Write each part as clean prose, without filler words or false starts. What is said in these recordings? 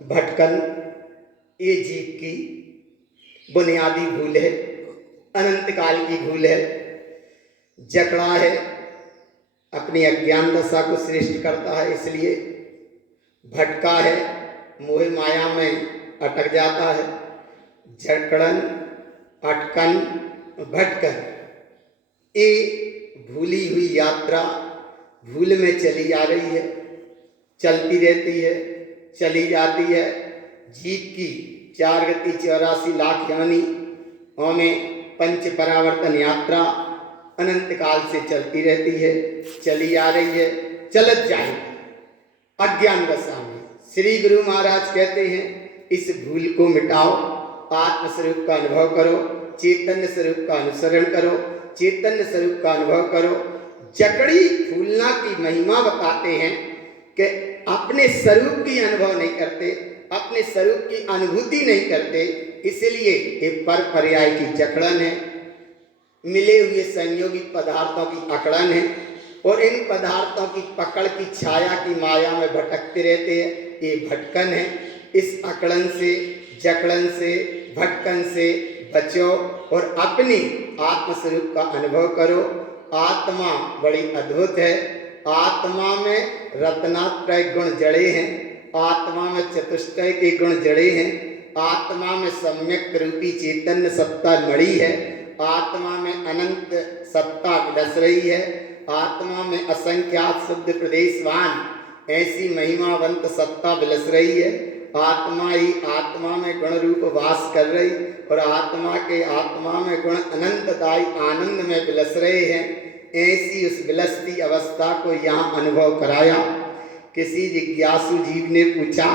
भटकन ये जीव की बुनियादी भूल है, अनंत काल की भूल है। जकड़ा है, अपनी अज्ञान दशा को श्रेष्ठ करता है, इसलिए भटका है, मोह माया में अटक जाता है। जकड़न, अटकन, भटकन, ये भूली हुई यात्रा भूल में चली जा रही है, चलती रहती है, चली जाती है। जीव की 4 गति 84 लाख यानी में पंच परावर्तन यात्रा अनंत काल से चलती रहती है, चली आ रही है, चलत जाएगी। अज्ञान दशा में श्री गुरु महाराज कहते हैं इस भूल को मिटाओ, आत्मस्वरूप का अनुभव करो, चैतन्य स्वरूप का अनुसरण करो, चैतन्य स्वरूप का अनुभव करो। जकड़ी फूलना की महिमा बताते हैं कि अपने स्वरूप की अनुभव नहीं करते, अपने स्वरूप की अनुभूति नहीं करते, इसलिए एक पर पर्याय की जकड़न है, मिले हुए संयोगी पदार्थों की अकड़न है, और इन पदार्थों की पकड़ की छाया की माया में भटकते रहते हैं, ये भटकन है। इस अकड़न से, जकड़न से, भटकन से बचो और अपनी आत्मस्वरूप का अनुभव करो। आत्मा बड़ी अद्भुत है, आत्मा में रत्नात्रय गुण जड़े हैं, आत्मा में चतुष्टय के गुण जड़े हैं, आत्मा में सम्यक रूपी चैतन्य सत्ता मड़ी है, आत्मा में अनंत सत्ता विलस रही है, आत्मा में असंख्यात शुद्ध प्रदेशवान ऐसी महिमावंत सत्ता विलस रही है। आत्मा ही आत्मा में गुण रूप वास कर रही, और आत्मा के आत्मा में गुण अनंतदायी आनंद में विलस रहे हैं। ऐसी उस विलसती अवस्था को यहाँ अनुभव कराया। किसी जिज्ञासु जीव ने पूछा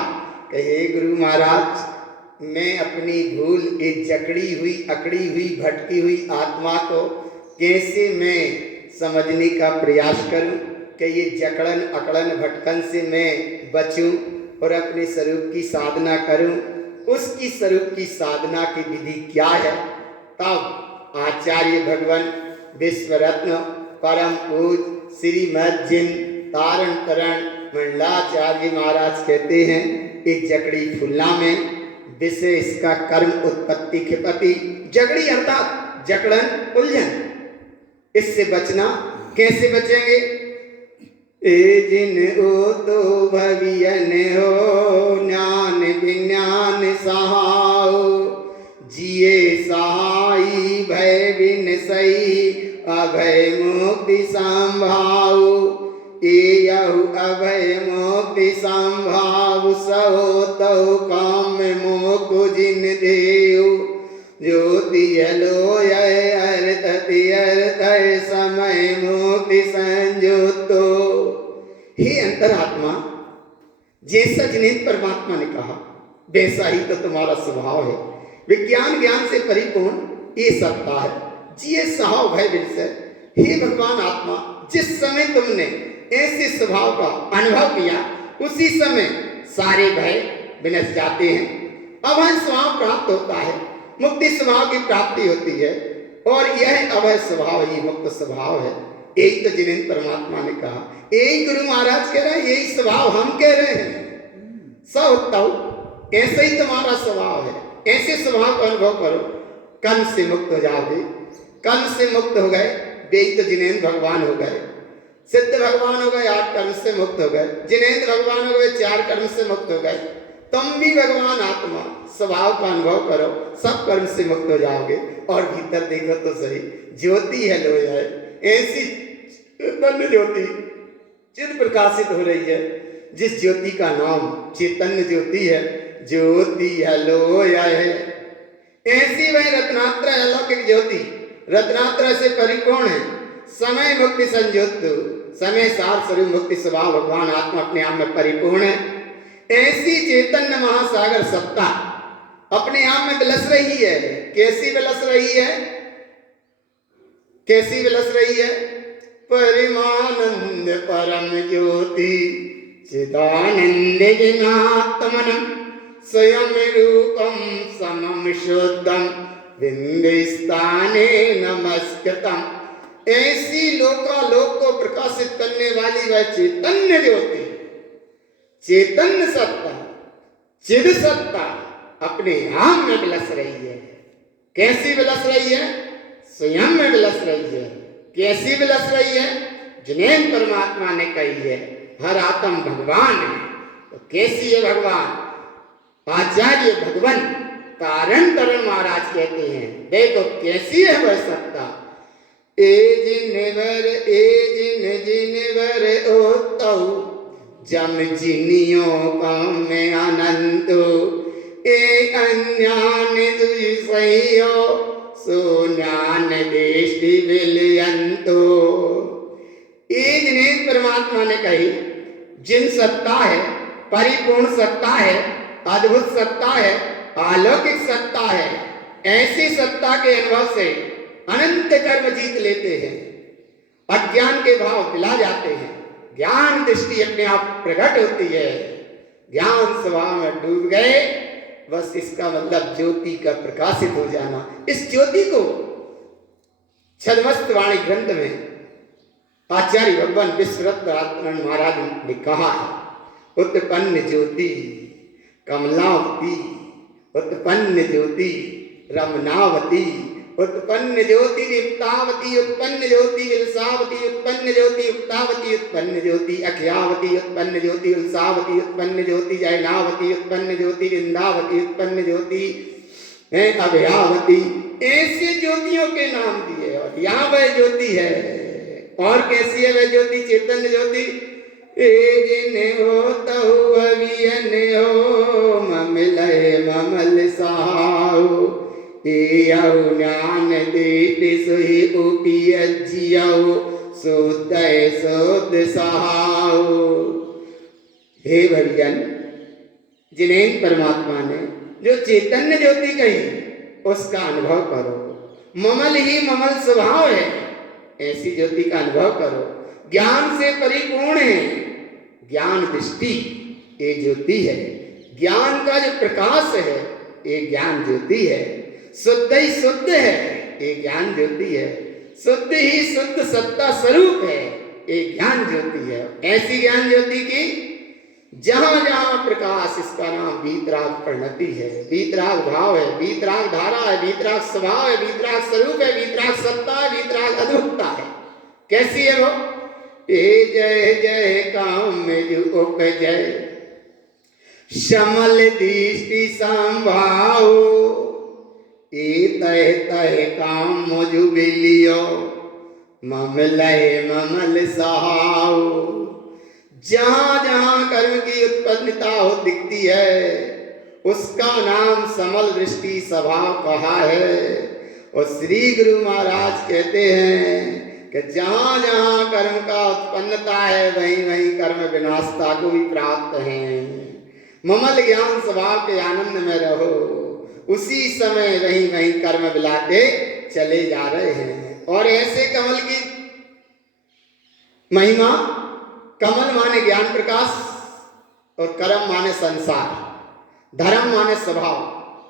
कि हे गुरु महाराज, मैं अपनी भूल, ये जकड़ी हुई, अकड़ी हुई, भटकी हुई आत्मा को कैसे मैं समझने का प्रयास करूं कि ये जकड़न, अकड़न, भटकन से मैं बचूं और अपने स्वरूप की साधना करूं। उसकी स्वरूप की साधना की विधि क्या है? तब आचार्य भगवान विश्वरत्न परम पूज श्रीमद जिन तारण तरण मंडलाचार्य महाराज कहते हैं इस जकड़ी फुल्ला में विषय इसका कर्म उत्पत्ति खिपति। जकड़ी अर्थात जकड़न, उलझन, इससे बचना। कैसे बचेंगे? ए जिन ओ तो भवियन हो, ज्ञान विज्ञान सहाओ, जिये सहाई भय बिन सही, अभय मुक्ति संभाओ। एयहु अभय मुक्ति संभाव, सहो तौ काम मोक जिन देव। ज्योति लोय अर्थ समय मुक्ति संयुक्तो। हे अंतरात्मा, जैसा जिन्हें परमात्मा ने कहा वैसा ही तो तुम्हारा स्वभाव है। विज्ञान ज्ञान से परिपूर्ण ये सत्ता है, जिये सहाव भय विलसै। हे भगवान आत्मा, जिस समय तुमने ऐसे स्वभाव का अनुभव किया उसी समय सारे भय विनश जाते हैं, अभय स्वभाव प्राप्त होता है, मुक्ति स्वभाव की प्राप्ति होती है, और यह अभय स्वभाव ही मुक्त स्वभाव है। यही तो जिन्हें परमात्मा ने कहा, यही गुरु महाराज कह रहे हैं, यही स्वभाव हम कह रहे हैं। सब ऐसे ही तुम्हारा स्वभाव है, ऐसे स्वभाव का अनुभव करो, कर्म से मुक्त हो जाओगे। कर्म से मुक्त हो गए, यही तो जिनेन्द्र भगवान हो गए, सिद्ध भगवान हो गए, 8 कर्म से मुक्त हो गए। जिनेन्द्र भगवान हो गए, 4 कर्म से मुक्त हो गए। तुम भी भगवान आत्मा स्वभाव का अनुभव करो, सब कर्म से मुक्त हो जाओगे। और भीतर देखो तो सही, ज्योति है लोय है, ऐसी चैतन्य ज्योति चित प्रकाशित हो रही है, जिस ज्योति का नाम चैतन्य ज्योति है। ज्योति है लोय है, ऐसी वह रत्नात्रय अलौकिक ज्योति रत्नात्रय से परिपूर्ण है। समय मुक्ति संयुक्त, समय सार स्वरूप मुक्ति स्वभाव भगवान आत्मा अपने आप में परिपूर्ण है। ऐसी चैतन्य महासागर सत्ता अपने आप में विलस रही है। कैसी विलस रही है? कैसी विलस रही है? परिमानंद परम ज्योति चिदानंद जनात्मनम स्वयं रूपम समम शुद्धम बिंदुस्थाने नमस्कृतम। ऐसी लोकालोक को प्रकाशित करने वाली वह चैतन्य ज्योति, चैतन्य सत्ता, चिद सत्ता अपने आप में विलस रही है। कैसी विलस रही है? स्वयं में विलस रही है। कैसी विलस रही है? जिनेन परमात्मा ने कही है हर आत्म भगवान है। तो कैसी है भगवान? आचार्य भगवान तारण तरण महाराज कहते हैं देखो कैसी है वह सत्ता। ए जिनवर ओ तौ जम जिनियों काम में अनंतो ए अन्यान दुई सहियो सो ज्ञान देष्टि विलयंतो। ए जिन्हें परमात्मा ने कही जिन सत्ता है, परिपूर्ण सत्ता है, अद्भुत सत्ता है, अलौकिक सत्ता है, ऐसी सत्ता के अनुभव से अनंत कर्म जीत लेते हैं, अज्ञान के भाव पिला जाते हैं, ज्ञान दृष्टि अपने आप प्रकट होती है, ज्ञान स्वभाव में डूब गए, बस इसका मतलब ज्योति का प्रकाशित हो जाना। इस ज्योति को छद्मस्त वाणी ग्रंथ में आचार्य भगवान विश्वरत्न महाराज ने कहा है उत्पन्न ज्योति कमलावती, उत्पन्न ज्योति रमनावती, उत्पन्न ज्योति दीप्तावती, उत्पन्न ज्योति विलसावती, उत्पन्न ज्योति उक्तावती, उत्पन्न ज्योति अख्यावती, उत्पन्न ज्योति उल्सावती, उत्पन्न ज्योति जैनावती, उत्पन्न ज्योति वृंदावती, उत्पन्न ज्योति अभयावती। ऐसे ज्योतियों के नाम दिए और यहाँ वह ज्योति है। और कैसी है वह ज्योति? चैतन्य ज्योति। हो तहु अवियन हो ममिलय ममल साहु ज्ञान देते सुहि उपियजियो सोदय सोद सहाओ। हे भजन जिन्हें परमात्मा ने जो चैतन्य ज्योति कही उसका अनुभव करो। ममल ही ममल स्वभाव है, ऐसी ज्योति का अनुभव करो। ज्ञान से परिपूर्ण है, ज्ञान दृष्टि ये ज्योति है। ज्ञान का जो प्रकाश है ये ज्ञान ज्योति है। शुद्ध ही शुद्ध है ये ज्ञान ज्योति है। शुद्ध ही शुद्ध सत्ता स्वरूप है ये ज्ञान ज्योति है। ऐसी ज्ञान ज्योति की जहां जहां प्रकाश, इसका नाम वीतराग परिणति है, वीतराग भाव है, वीतराग धारा है, वीतराग स्वभाव है, वीतराग स्वरूप है, वीतराग सत्ता है, वीतराग अद्भुतता है। कैसी है वो? ए जय जय काम में जो उपजय शमल दृष्टि संभाओ ए तह तह काम मोजु बिलियो ममलय ममल सहाओ। जहां जहां कर्म की उत्पन्नता हो दिखती है उसका नाम समल दृष्टि स्वभाव कहा है। और श्री गुरु महाराज कहते हैं कि जहां जहां कर्म का उत्पन्नता है वहीं वहीं कर्म विनाशता को भी प्राप्त है। ममल ज्ञान स्वभाव के आनंद में रहो, उसी समय वहीं वहीं कर्म विलाते चले जा रहे हैं। और ऐसे कमल की महिमा, कमल माने ज्ञान प्रकाश और कर्म माने संसार, धर्म माने स्वभाव,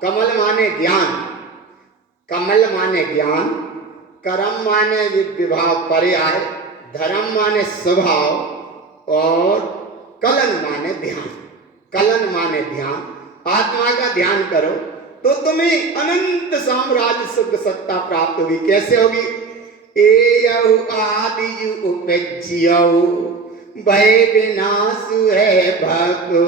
कमल माने ज्ञान, कमल माने ज्ञान, कर्म माने विभाव पर्याय, धर्म माने स्वभाव और कलन माने ध्यान। कलन माने ध्यान। आत्मा का ध्यान करो तो तुम्हें अनंत साम्राज्य सुख सत्ता प्राप्त होगी। कैसे होगी? एयहु आदिजु उपज्यहु भय विनाशु है भगो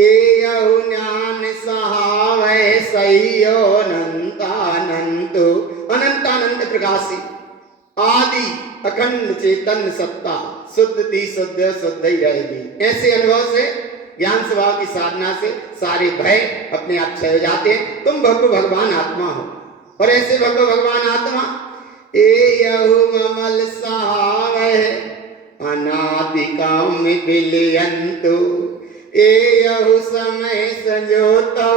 एयहु ज्ञान सहावै सहियो अनंतानंतो। अनंतानंत प्रकाशी आदि अखंड चेतन सत्ता शुद्ध थी, शुद्ध शुद्ध ही रहेगी। ऐसे अनुभव से ज्ञान स्वभाव की साधना से सारे भय अपने आप क्षय हो जाते हैं। तुम भगव भगवान आत्मा हो। और ऐसे भगव भगवान आत्मा एयहु ममल सहावै अनादि काम विलयंतो एयहु समय संजोतो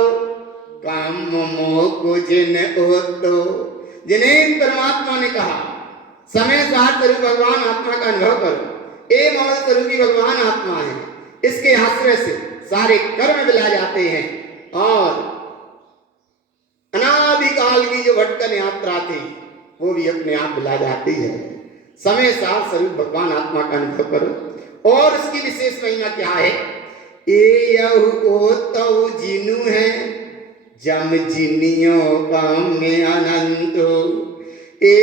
काम मोह जिन ओतो। जिन्हें परमात्मा ने कहा समय साथ स्वरूप भगवान आत्मा का अनुभव करो। ए ममल स्वरूपी भगवान आत्मा है, इसके आश्रय से सारे कर्म विला जाते हैं और अनादिकाल की जो भटकन यात्रा थी वो भी अपने आप विला जाती है। समय साथ स्वरूप भगवान आत्मा का अनुभव करो। और उसकी विशेष महिमा क्या है? एयहु ओतौ जिन जम जिनियो काम्य अनंतो ए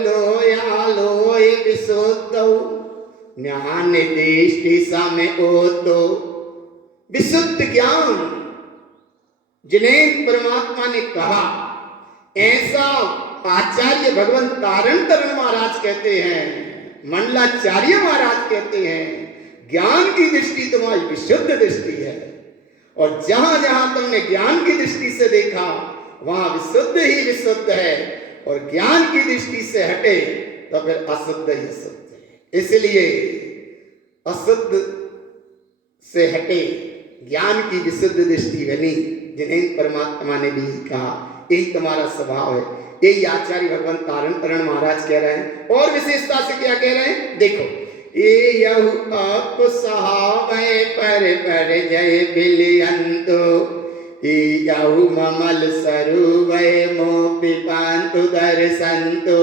लोया लोय विशुद्धो ज्ञान दृष्टि समय ओतो। विशुद्ध ज्ञान जिन्हें परमात्मा ने कहा, ऐसा आचार्य भगवान तारण तरण महाराज कहते हैं, मंडलाचार्य महाराज कहते हैं, ज्ञान की दृष्टि तुम्हारी विशुद्ध दृष्टि है। और जहां जहां तुमने ज्ञान की दृष्टि से देखा वहां विशुद्ध ही विशुद्ध है, और ज्ञान की दृष्टि से हटे तो फिर अशुद्ध ही अशुद्ध है। इसलिए अशुद्ध से हटे, ज्ञान की विशुद्ध दृष्टि बनी, जिन्हें परमात्मा ने भी कहा यही तुम्हारा स्वभाव है। यही आचार्य भगवान तारण तरण महाराज कह रहे हैं। और विशेषता से क्या कह रहे हैं देखो, ये यहु आप सहावै पर जय बिलियंतो, ये यहु ममल सरुवै मोक्ति पंतु दर्शंतो।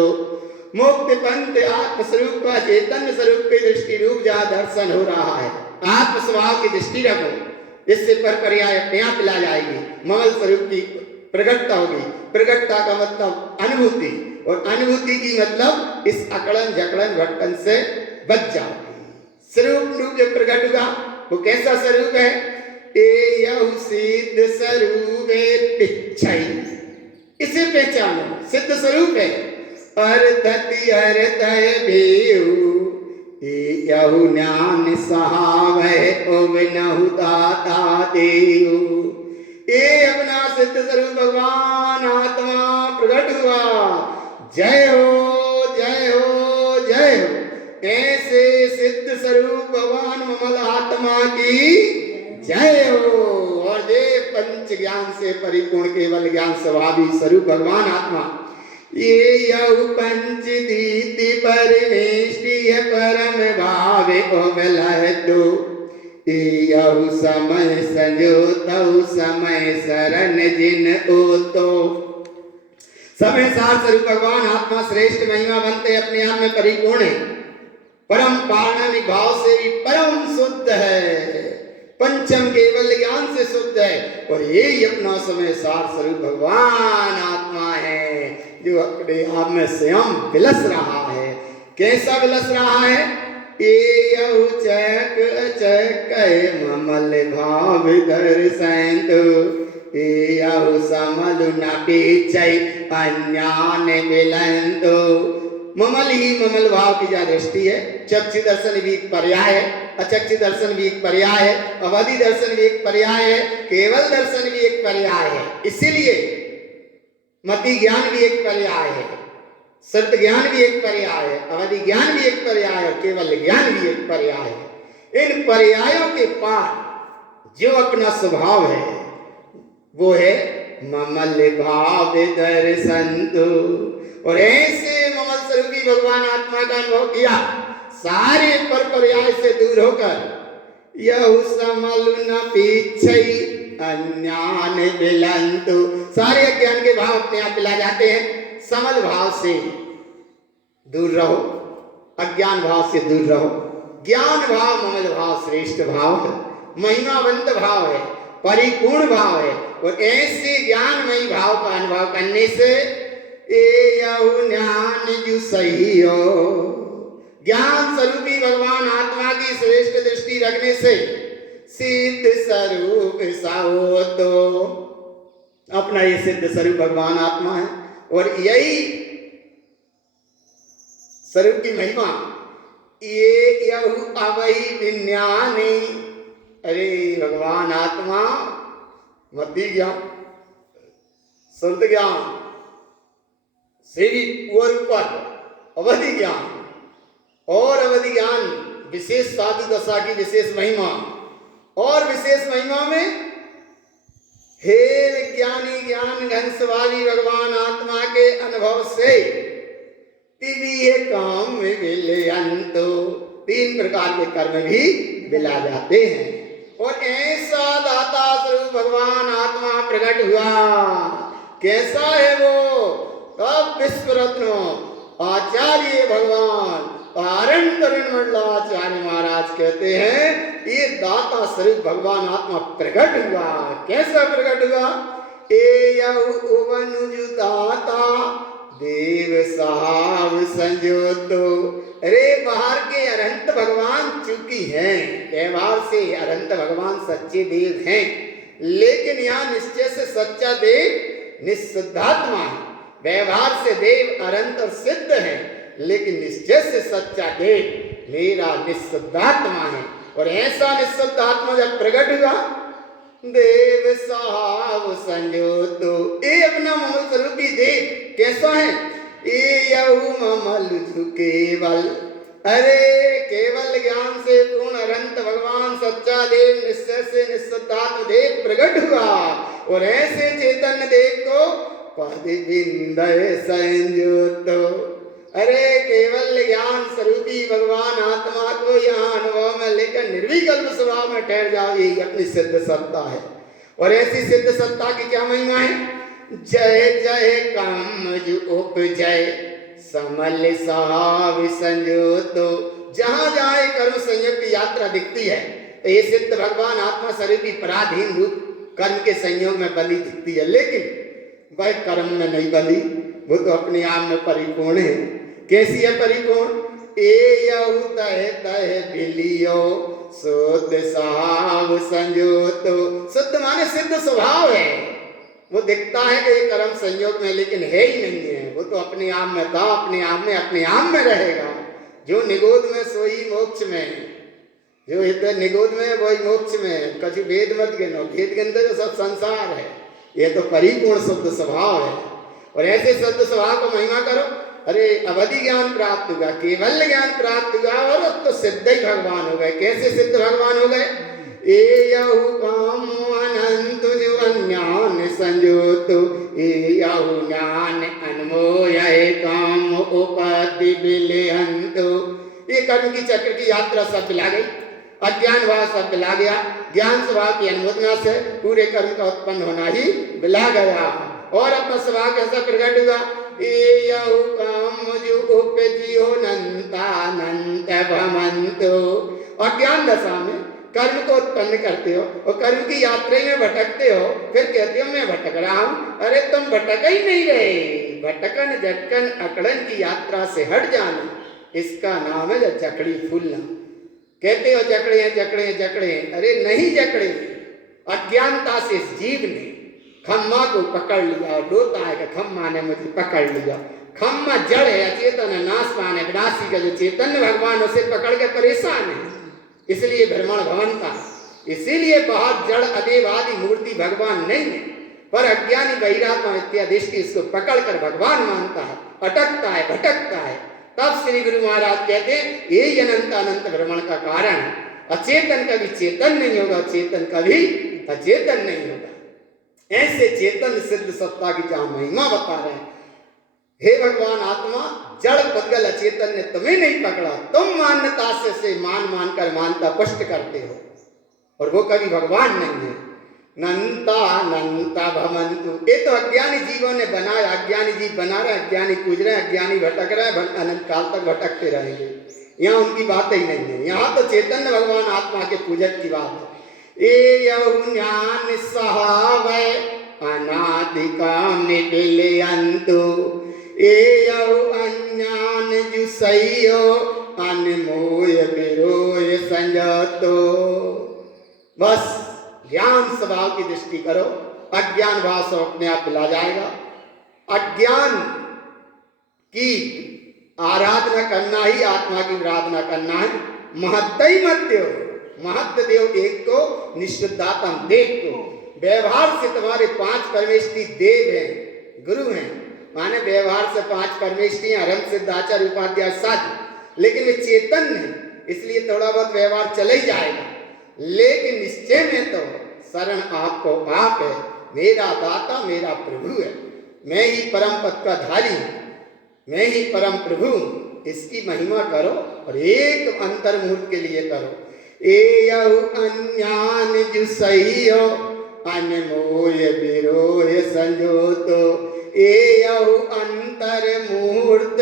मुक्ति पंथ आत्मस्वरूप का चैतन्य स्वरूप की दृष्टि रूप जहाँ दर्शन हो रहा है, आत्म स्वभाव की दृष्टि रखो, इससे पर पर्याय अपने आप मिला जाएगी। ममल स्वरूप की प्रकटता होगी। प्रकटता का मतलब अनुभूति, और अनुभूति की मतलब इस अकड़न झकड़न भटकन से बच जाओगी। स्वरूप रूप जो प्रकट हुआ वो कैसा स्वरूप है? ए यहु सिद्ध स्वरूप पिछई, इसे पहचानो, सिद्ध स्वरूप है। अर्थति अर्थय भेऊ, यहु ज्ञान सहावै ओवनहु दाता देऊ। ये अपना सिद्ध स्वरूप भगवान आत्मा प्रकट हुआ। जय हो जय हो जय हो। ऐसे सिद्ध स्वरूप भगवान ममल आत्मा की जय हो। और ये पंच ज्ञान से परिपूर्ण केवल ज्ञान स्वभावी स्वरूप भगवान आत्मा, ये यहु पंच दीति परमेष्टि परम भावे ओवलहतो, यहु समय संजोतौ समय शरण जिन ओतो। समय सार स्वरूप भगवान आत्मा श्रेष्ठ महिमा बनते अपने आप में परिपूर्ण है, परम पारणिक भाव से भी परम शुद्ध है, पंचम केवल ज्ञान से शुद्ध है। और यही अपना समय सार स्वरूप भगवान आत्मा है जो अपने आप में स्वयं विलस रहा है। कैसा विलस रहा है? यहु चक चक ममल भाव दर्शंतो, यहु समल न पीछै अन्यान मिलंतो। ममल ही ममल भाव की जो दृष्टि है, चक्षु दर्शन भी एक पर्याय है, अचक्षु दर्शन भी एक पर्याय है, अवधि दर्शन भी एक पर्याय है, केवल दर्शन भी एक पर्याय है। इसीलिए मति ज्ञान भी एक पर्याय है, सत्य ज्ञान भी एक पर्याय है, अवधि ज्ञान भी एक पर्याय है, केवल ज्ञान भी एक पर्याय है। इन पर्यायों के पार जो अपना स्वभाव है वो है ममल भाव दर्शंतो। और ऐसे ममल स्वरूपी भगवान आत्मा का अनुभव किया, सारे पर पर्याय से दूर होकर यहु समल न पीछई अन्यान मिलंतो। सारे अज्ञान के भाव अपने आप मिला जाते हैं। समल भाव से दूर रहो, अज्ञान भाव से दूर रहो। ज्ञान भाव ममल भाव श्रेष्ठ भाव है, महिमावंत भाव है, परिपूर्ण भाव है। और ऐसे ज्ञानमयी भाव का अनुभव करने से यहु ज्ञान जो सही हो, ज्ञान स्वरूपी भगवान आत्मा की श्रेष्ठ दृष्टि रखने से सिद्ध स्वरूप साहो तो अपना ये सिद्ध स्वरूप भगवान आत्मा है। और यही स्वरूप की महिमा ये यहु अवहि विज्ञानी। अरे भगवान आत्मा मति ज्ञान, शुद्ध ज्ञान से भी ऊपर अवधि ज्ञान, और अवधि ज्ञान विशेष साधु दशा की विशेष महिमा, और विशेष महिमा में हे विज्ञानी ज्ञान घन स्वभावी भगवान आत्मा के अनुभव से तिवीय काम में विलयंतो, तीन प्रकार के कर्म भी मिला जाते हैं। और ऐसा दाता स्वरूप भगवान आत्मा प्रकट हुआ। कैसा है वो? तब विश्व रत्न आचार्य भगवान तारण तरण मंडलाचार्य महाराज कहते हैं ये दाता स्वरूप भगवान आत्मा प्रकट हुआ। कैसा प्रकट हुआ? ए यहु उवनुजु दाता देव साहब संजोतो। अरे बाहर के अनंत भगवान चूंकि हैं, व्यवहार से अनंत भगवान सच्चे देव हैं, लेकिन यहाँ निश्चय से सच्चा देव निःशुद्धात्मा है। व्यवहार से देव अनंत और सिद्ध है, लेकिन निश्चय से सच्चा देव मेरा निःशुद्धात्मा है। और ऐसा निःशुद्धात्मा जब प्रकट हुआ, देव साहब संजोतो, ये अपना ममल स्वरूपी देव कैसा है? ये यहु ममल केवल, अरे केवल ज्ञान से पूर्ण अनंत भगवान सच्चा देव निश्चय से निःशुद्धात्म देव प्रकट हुआ। और ऐसे चैतन्य देव को पद विंदय संजोतो, अरे केवल ज्ञान स्वरूपी भगवान आत्मा को यहाँ अनुभव में लेकर निर्विकल्प स्वभाव में ठहर जाओ, यही अपनी सिद्ध सत्ता है। और ऐसी सिद्ध सत्ता की क्या महिमा है? जय जय काम जो उपजय समल साहब संजोतो। जहां जहां कर्म संयोग की यात्रा दिखती है, तो ये सिद्ध भगवान आत्मा स्वरूपी पराधीन रूप कर्म के संयोग में बली दिखती है, लेकिन वह कर्म में नहीं बली, वो तो अपने आप में परिपूर्ण है। कैसी है परिपूर्ण? ए यहु तह तह बिलियो शुद्ध साहब संजोतो। शुद्ध माने सिद्ध स्वभाव है, वो दिखता है कि ये कर्म संयोग में, लेकिन है ही नहीं है। वो तो अपने आप में था, अपने आप में रहेगा। जो निगोद में सोई मोक्ष में, जो इधर निगोद में वही मोक्ष में। कछु वेद मत गिनो, वेद गिनते तो सब संसार है। ये तो परिपूर्ण शुद्ध स्वभाव है। और ऐसे शुद्ध स्वभाव को महिमा करो। अरे अवधि ज्ञान प्राप्त हुआ, केवल ज्ञान प्राप्त हुआ, और अब तो सिद्ध ही भगवान हो गए। कैसे सिद्ध भगवान हो गए? ए यहु काम अनंत जो ज्ञान संजोतो, ए यहु ज्ञान अनमोय काम उपाधि बिलहंतो। ये कर्म की चक्र की यात्रा सब मिला गई, अज्ञान भाव सब मिला गया। ज्ञान स्वभाव की अनुमोदना से पूरे कर्म का उत्पन्न होना ही मिला गया। और अपना स्वभाव कैसा प्रकट हुआ? ए यहु काम जो उपजियो नंतानंत भमंतो। अज्ञान दशा में कर्म को उत्पन्न करते हो और कर्म की यात्रा में भटकते हो, फिर कहते हो मैं भटक रहा हूं। अरे तुम भटक ही नहीं रहे। भटकन झटकन अकड़न की यात्रा से हट जाना, इसका नाम है जकड़ी फूलना। कहते हो जकड़े हैं जकड़े हैं जकड़े हैं, अरे नहीं जकड़े। अज्ञानता से इस जीव ने खम्मा को पकड़ लिया और रोता है कि खम्मा ने मुझे पकड़ लिया। खम्मा जड़ है, अचेतन है, नाशवान है, विनाशी का जो चैतन्य भगवान उसे पकड़ के परेशान है, इसलिए भ्रमण भवनता। इसीलिए बाहर जड़ अदेवादी मूर्ति भगवान नहीं है, पर अज्ञानी बहिरात्मा इत्यादि इसको पकड़कर भगवान मानता है, अटकता है, भटकता है। तब श्री गुरु महाराज कहते हैं यही अनंत अनंत भ्रमण का कारण है। अचेतन कभी चेतन नहीं होगा, चेतन कभी अचेतन नहीं होगा। ऐसे चेतन सिद्ध सत्ता की जहां महिमा बता रहे हैं, हे भगवान आत्मा, जड़ पदगल अचेतन ने तुम्हें नहीं पकड़ा, तुम मान्यता से मान कर मानता पुष्ट करते हो, और वो कभी भगवान नहीं है। नंता नंता भमंतु, ये तो अज्ञानी जीवों ने बनाया, अज्ञानी जीव बना रहे, अज्ञानी पूज रहे, अज्ञानी भटक रहे, अनंत काल तक भटकते रहेंगे। यहाँ उनकी बात ही नहीं है, यहाँ तो चैतन्य भगवान आत्मा के पूजक की बात है। ए यहु ज्ञान सहावै अनादि काम बिलयंतु, ए यहु अज्ञान जुसैयो अनमोय बिरोय संजतो। बस ज्ञान स्वभाव की दृष्टि करो, अज्ञान भाव से अपने आप मिला जाएगा। अज्ञान की आराधना करना ही आत्मा की आराधना करना है। महत्तई मत्यो, महत्व देव एक को, निश्चितात्म देव को। व्यवहार से तुम्हारे 5 परमेष्टि देव हैं, गुरु हैं, माने व्यवहार से 5 परमेष्टि अरंत सिद्धाचार्य उपाध्याय साधु, लेकिन वे चेतन है, इसलिए थोड़ा बहुत व्यवहार चले ही जाएगा। लेकिन निश्चय में तो शरण आपको आप है, मेरा दाता मेरा प्रभु है, मैं ही परम पद का धारी हूं, मैं ही परम प्रभु हूं। इसकी महिमा करो और एक अंतर्मुहूर्त के लिए करो। ए यहु अज्ञान जुसैयो अनमोय बिरोह संजोतो, ए यहु अंतर्मुहूर्त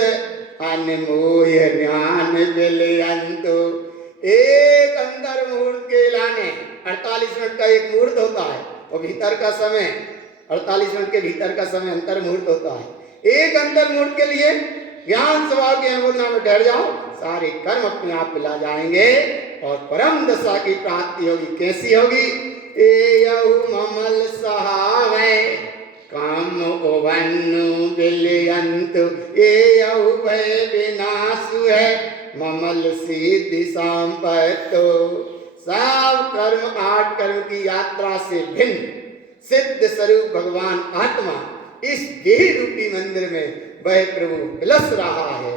अनमोय ज्ञान बिलयंतो। एक अंतर मुहूर्त के लाने 48 मिनट का एक मुहूर्त होता है, और भीतर का समय 48 मिनट के भीतर का समय अंतर मुहूर्त होता है। एक अंतर मुहूर्त के लिए ज्ञान स्वभाव की अनुमोदना में ठहर जाओ, सारे कर्म अपने आप मिला जाएंगे और परम दशा की प्राप्ति होगी। कैसी होगी? एयहु ममल सहावै काम ओवन्नु विलयन्तु एयहु भय विनाशु है ममल सिद्धि संपत्तो। सब कर्म 8 कर्म की यात्रा से भिन्न सिद्ध स्वरूप भगवान आत्मा इस देह रूपी मंदिर में वह प्रभु विलस रहा है।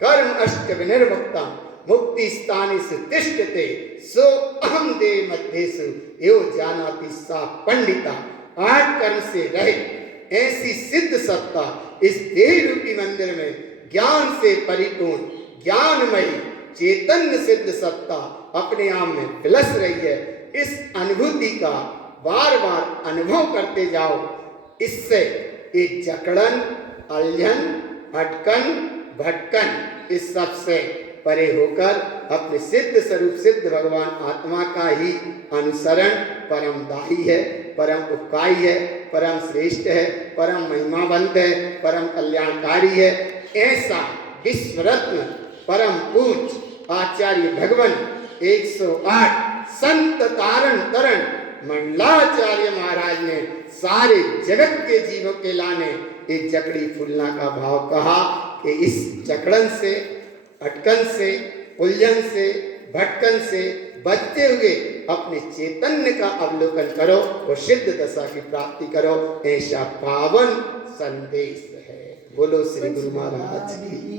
कर्म अष्ट विनिर्मुक्ता मुक्ति स्थानी से तिष्ठते सो अहम दे मध्येसु यो जानाति सा पंडिता। 8 कर्म से रहित ऐसी सिद्ध सत्ता इस देह रूपी मंदिर में ज्ञान से परिपूर्ण ज्ञानमयी चैतन्य सिद्ध सत्ता अपने आप में विलस रही है। इस अनुभूति का बार बार अनुभव करते जाओ। इससे एक जकड़न अल्झन अटकन भटकन इस सब से परे होकर अपने सिद्ध स्वरूप सिद्ध भगवान आत्मा का ही अनुसरण परम दाही है, परम उपकारी है, परम श्रेष्ठ है, परम महिमावंत है, परम कल्याणकारी है। ऐसा विश्वरत्न परम पूज्य आचार्य भगवान 108 संत तारण तरण मंडलाचार्य महाराज ने सारे जगत के जीवों के लाने एक जकड़ी फूलना का भाव कहा कि इस जकड़न से अटकन से उलझन से भटकन से बचते हुए अपने चैतन्य का अवलोकन करो और सिद्ध दशा की प्राप्ति करो। ऐसा पावन संदेश है। बोलो श्री गुरु महाराज की।